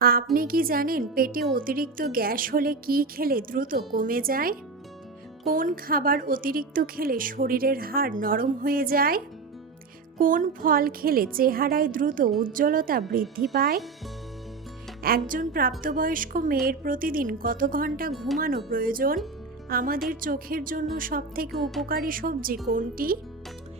আপনি কি জানেন পেটে অতিরিক্ত গ্যাস হলে কি খেলে দ্রুত কমে যায়? কোন খাবার অতিরিক্ত খেলে শরীরের হাড় নরম হয়ে যায়? কোন ফল খেলে চেহারায় দ্রুত উজ্জ্বলতা বৃদ্ধি পায়? একজন প্রাপ্তবয়স্ক মেয়ের প্রতিদিন কত ঘণ্টা ঘুমানো প্রয়োজন? আমাদের চোখের জন্য সবথেকে উপকারী সবজি কোনটি?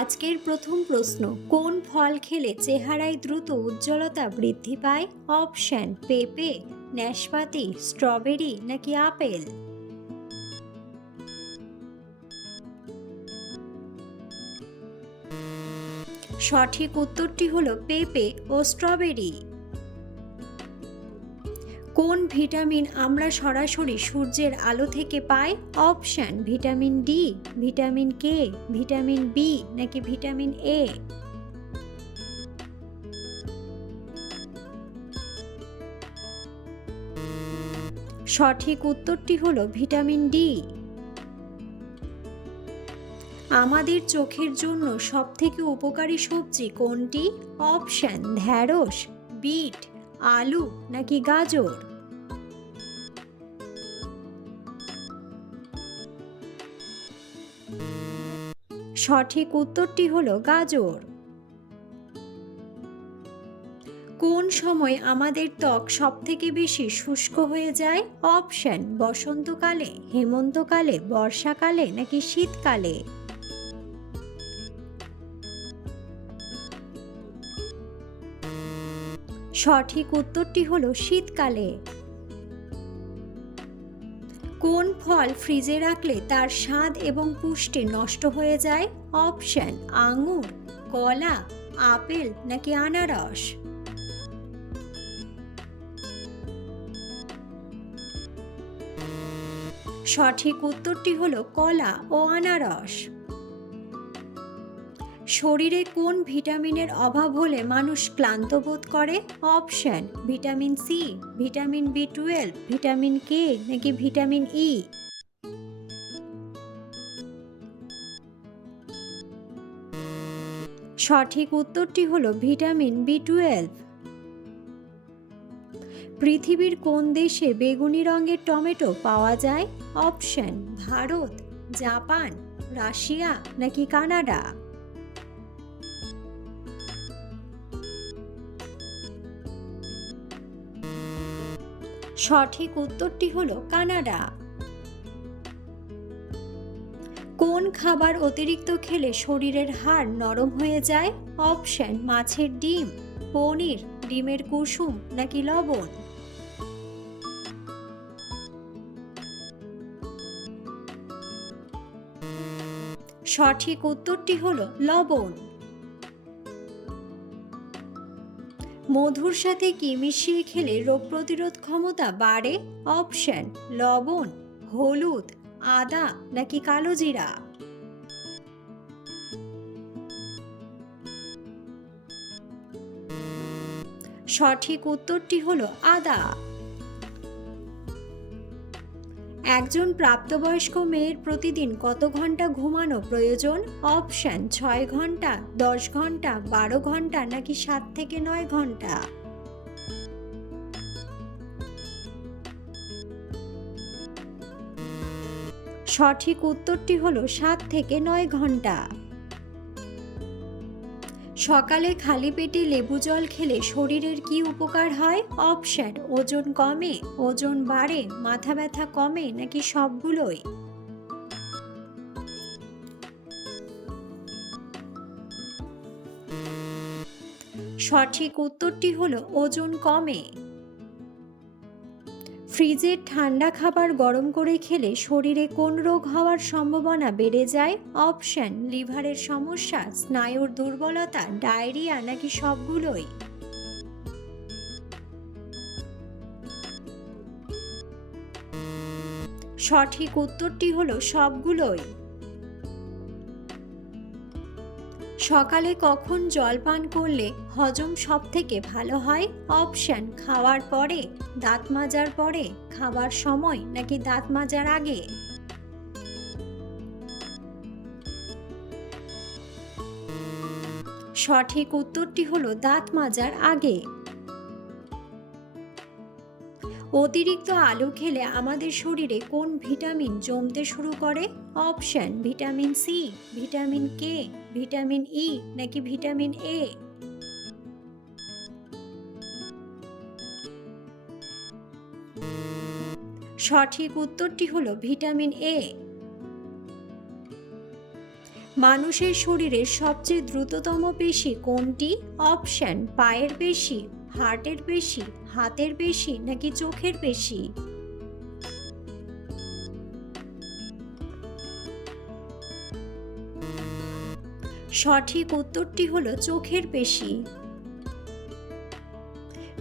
আজকের প্রথম প্রশ্ন, কোন ফল খেলে চেহারায় দ্রুত উজ্জ্বলতা বৃদ্ধি পায়? অপশন, পেঁপে ন্যাশপাতি স্ট্রবেরি নাকি আপেল? সঠিক উত্তরটি হলো পেঁপে ও স্ট্রবেরি। কোন ভিটামিন আমরা সরাসরি সূর্যের আলো থেকে পাই? Option, vitamin D, vitamin K, vitamin B নাকি ভিটামিন এ? সঠিক উত্তরটি হলো ভিটামিন ডি। আমাদের চোখের জন্য সবথেকে উপকারী সবজি কোনটি? অপশান, ঢ্যাঁড়স, বিট, আলু নাকি গাজর? সঠিক উত্তরটি হলো গাজর। কোন সময় আমাদের ত্বক সব থেকে বেশি শুষ্ক হয়ে যায়? অপশন, বসন্তকালে, হেমন্তকালে, বর্ষাকালে নাকি শীতকালে? সঠিক উত্তরটি হলো শীতকালে। ফল ফ্রিজে রাখলে তার স্বাদ এবং পুষ্টি নষ্ট হয়ে যায়। অপশন, আঙুর, কলা, আপেল নাকি আনারস? সঠিক উত্তরটি হলো কলা ও আনারস। শরীরে কোন ভিটামিনের অভাব হলে মানুষ ক্লান্ত বোধ করে? Option, vitamin C, vitamin B twelve, vitamin K নাকি ভিটামিন ই? সঠিক উত্তরটি হলো ভিটামিন বি টুয়েলভ। পৃথিবীর কোন দেশে বেগুনি রঙের টমেটো পাওয়া যায়? অপশন, ভারত, জাপান, রাশিয়া নাকি কানাডা? সঠিক উত্তরটি হলো কানাডা। কোন খাবার অতিরিক্ত খেলে শরীরের হাড় নরম হয়ে যায়? অপশন, মাছের ডিম, পনির, ডিমের কুসুম নাকি লবণ? সঠিক উত্তরটি হলো লবণ। মধুর সাথে কি মিশিয়ে খেলে রোগ প্রতিরোধ ক্ষমতা বাড়ে? অপশন, লবণ, হলুদ, আদা নাকি কালো জিরা? সঠিক উত্তরটি হলো আদা। একজন প্রাপ্তবয়স্ক মেয়ের প্রতিদিন কত ঘণ্টা ঘুমানো প্রয়োজন? অপশান, ছয় ঘণ্টা, দশ ঘণ্টা, বারো ঘণ্টা নাকি সাত থেকে নয় ঘণ্টা? সঠিক উত্তরটি হলো সাত থেকে নয় ঘণ্টা। সকালে খালি পেটে লেবু জল খেলে শরীরের কি উপকার হয়? অপশন ওজন কমে, ওজন বাড়ে, মাথা ব্যথা কমে নাকি সবগুলোই? সঠিক উত্তরটি হলো ওজন কমে। ফ্রিজের ঠান্ডা খাবার গরম করে খেলে শরীরে কোন রোগ হওয়ার সম্ভাবনা বেড়ে যায়? অপশন, লিভারের সমস্যা, স্নায়ুর দুর্বলতা, ডায়রিয়া নাকি সবগুলোই? সঠিক উত্তরটি হলো সবগুলোই। সকালে কখন জল পান করলে হজম সব থেকে ভালো হয়? অপশান খাওয়ার পরে? দাঁত মাজার পরে? খাবার সময় নাকি দাঁত মাজার আগে? সঠিক উত্তরটি হলো দাঁত মাজার আগে। অতিরিক্ত আলু খেলে আমাদের শরীরে কোন ভিটামিন জমতে শুরু করে? Option, vitamin C vitamin K vitamin E নাকি ভিটামিন এ সঠিক উত্তরটি হলো ভিটামিন এ মানুষের শরীরের সবচেয়ে দ্রুততম পেশি কোনটি? অপশন, পায়ের পেশি। হার্টের পেশি, হাতের পেশি নাকি চোখের পেশি? সঠিক উত্তরটি হলো চোখের পেশি।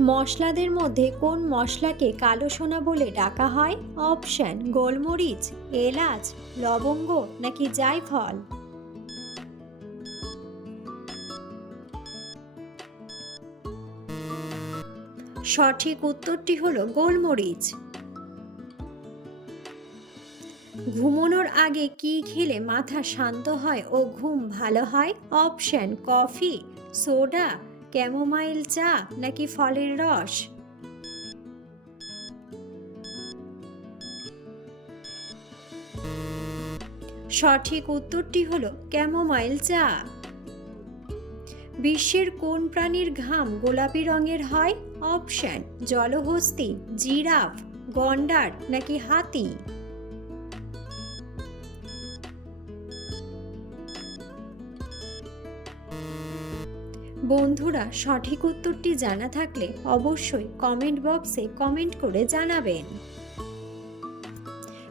মশলাদের মধ্যে কোন মশলাকে কালো সোনা বলে ডাকা হয়? অপশন, গোলমরিচ, এলাচ, লবঙ্গ নাকি জায়ফল? সঠিক উত্তরটি হলো গোলমরিচ। ঘুমানোর আগে কি খেলে মাথা শান্ত হয় ও ঘুম ভালো হয়? অপশন, কফি, সোডা, ক্যামোমাইল চা নাকি ফলের রস? সঠিক উত্তরটি হলো ক্যামোমাইল চা। বিশ্বের কোন প্রাণীর ঘাম গোলাপি রঙের হয়? অপশন, জলহস্তি, জিরাফ, গন্ডার নাকি হাতি? বন্ধুরা, সঠিক উত্তরটি জানা থাকলে অবশ্যই কমেন্ট বক্সে কমেন্ট করে জানাবেন।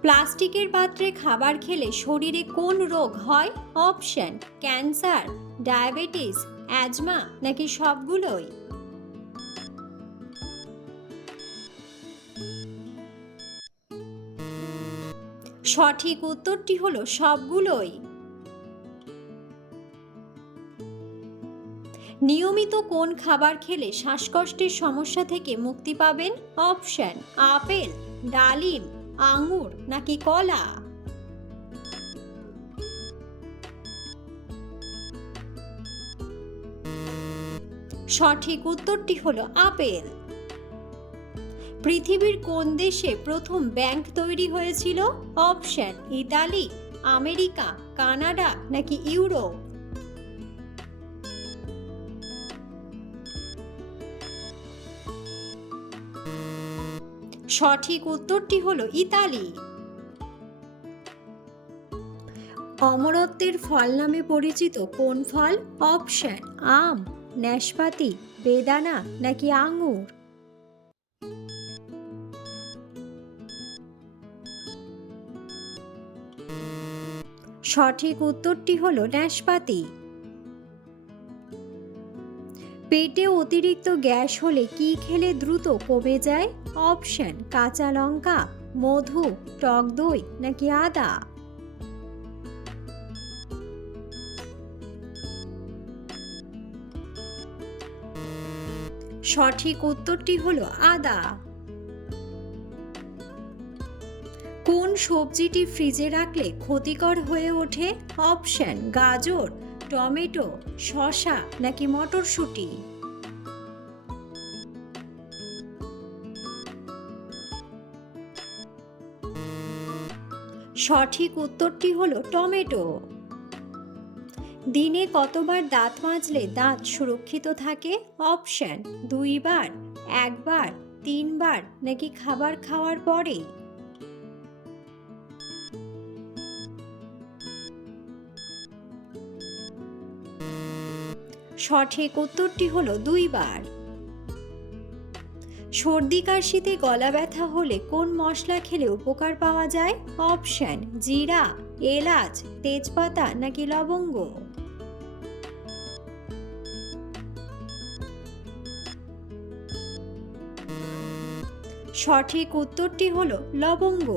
প্লাস্টিকের পাত্রে খাবার খেলে শরীরে কোন রোগ হয়? অপশন, ক্যান্সার, ডায়াবেটিস অ্যাজমা নাকি সবগুলোই? সঠিক উত্তরটি হলো সবগুলোই। নিয়মিত কোন খাবার খেলে শ্বাসকষ্টের সমস্যা থেকে মুক্তি পাবেন? অপশন, আপেল, ডালিম, আঙুর নাকি কলা? সঠিক উত্তরটি হলো আপেল। পৃথিবীর কোন দেশে প্রথম ব্যাংক তৈরি হয়েছিল? অপশন, ইতালি, আমেরিকা, কানাডা নাকি ইউরোপ? সঠিক উত্তরটি হলো ইতালি। অমরত্বের ফল নামে পরিচিত কোন ফল? অপশন, আম। নাশপাতি বেদানা নাকি আঙুর? সঠিক উত্তরটি হল নাশপাতি পেটে অতিরিক্ত গ্যাস হলে কি খেলে দ্রুত কমে যায়? অপশন, কাঁচা লঙ্কা, মধু, টক দই নাকি আদা? সঠিক উত্তরটি হলো আদা। কোন সবজিটি ফ্রিজে রাখলে ক্ষতিকর হয়ে ওঠে? অপশন, গাজর, টমেটো, শসা নাকি মটরশুঁটি? সঠিক উত্তরটি হলো টমেটো। দিনে কতবার দাঁত মাজলে দাঁত সুরক্ষিত থাকে? অপশন, দুইবার, একবার, তিনবার নাকি খাবার খাওয়ার পরে সঠিক উত্তরটি হলো দুইবার। সর্দি কাশিতে গলা ব্যথা হলে কোন মশলা খেলে উপকার পাওয়া যায়? অপশন, জিরা, এলাচ, তেজপাতা নাকি লবঙ্গ? সঠিক উত্তরটি হলো লবঙ্গ।